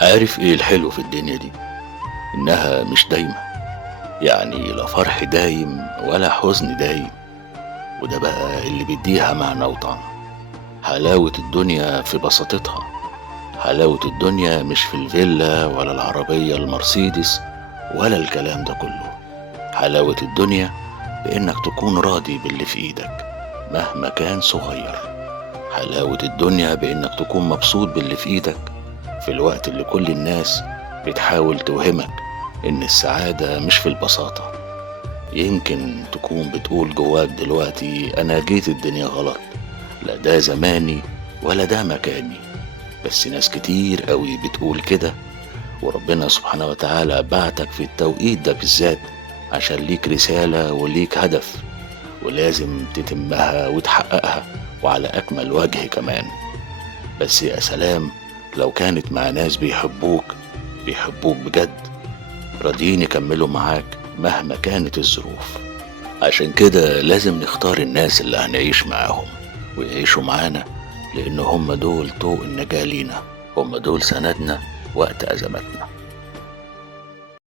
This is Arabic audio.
عارف ايه الحلو في الدنيا دي؟ انها مش دايمة. يعني لا فرح دايم ولا حزن دايم، وده بقى اللي بيديها معنى وطعم. حلاوة الدنيا في بساطتها. حلاوة الدنيا مش في الفيلا ولا العربية المرسيدس ولا الكلام ده كله. حلاوة الدنيا بإنك تكون راضي باللي في إيدك مهما كان صغير. حلاوة الدنيا بإنك تكون مبسوط باللي في إيدك في الوقت اللي كل الناس بتحاول توهمك إن السعادة مش في البساطة. يمكن تكون بتقول جواك دلوقتي أنا جيت الدنيا غلط، لا ده زماني ولا ده مكاني. بس ناس كتير قوي بتقول كده، وربنا سبحانه وتعالى بعتك في التوقيت ده بالذات عشان ليك رسالة وليك هدف، ولازم تتمها وتحققها وعلى أكمل وجه كمان. بس يا سلام لو كانت مع ناس بيحبوك بجد، راضيين يكملوا معاك مهما كانت الظروف. عشان كده لازم نختار الناس اللي هنعيش معاهم ويعيشوا معانا، لأن هم دول طوق النجاة لينا، هم دول سندنا وقت أزماتنا.